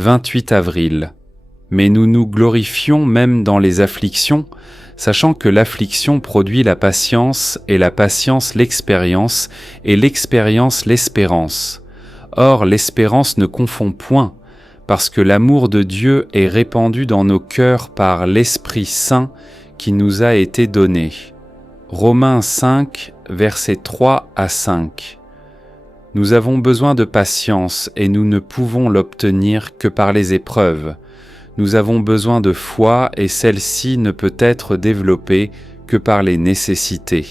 28 avril. Mais nous nous glorifions même dans les afflictions, sachant que l'affliction produit la patience, et la patience l'expérience, et l'expérience l'espérance. Or l'espérance ne confond point, parce que l'amour de Dieu est répandu dans nos cœurs par l'Esprit Saint qui nous a été donné. Romains 5, versets 3 à 5. Nous avons besoin de patience et nous ne pouvons l'obtenir que par les épreuves. Nous avons besoin de foi et celle-ci ne peut être développée que par les nécessités.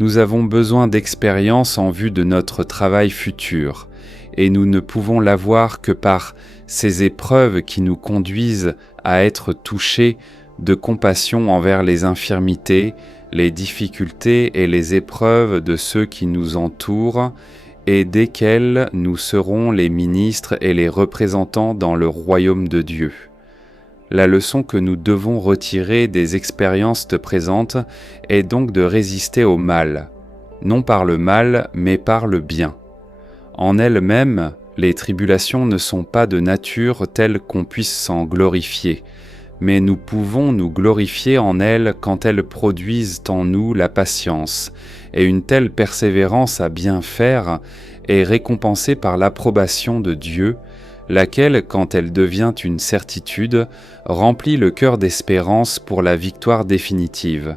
Nous avons besoin d'expérience en vue de notre travail futur et nous ne pouvons l'avoir que par ces épreuves qui nous conduisent à être touchés de compassion envers les infirmités, les difficultés et les épreuves de ceux qui nous entourent et desquels nous serons les ministres et les représentants dans le royaume de Dieu. La leçon que nous devons retirer des expériences présentes est donc de résister au mal, non par le mal, mais par le bien. En elles-mêmes, les tribulations ne sont pas de nature telle qu'on puisse s'en glorifier, mais nous pouvons nous glorifier en elles quand elles produisent en nous la patience, et une telle persévérance à bien faire est récompensée par l'approbation de Dieu, laquelle, quand elle devient une certitude, remplit le cœur d'espérance pour la victoire définitive.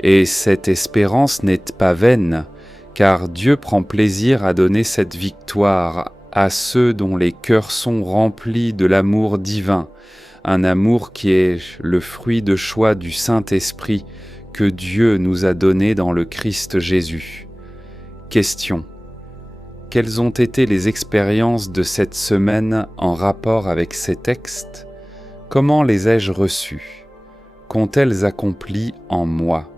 Et cette espérance n'est pas vaine, car Dieu prend plaisir à donner cette victoire à ceux dont les cœurs sont remplis de l'amour divin, un amour qui est le fruit de choix du Saint-Esprit que Dieu nous a donné dans le Christ Jésus. Question. Quelles ont été les expériences de cette semaine en rapport avec ces textes ? Comment les ai-je reçues ? Qu'ont-elles accompli en moi ?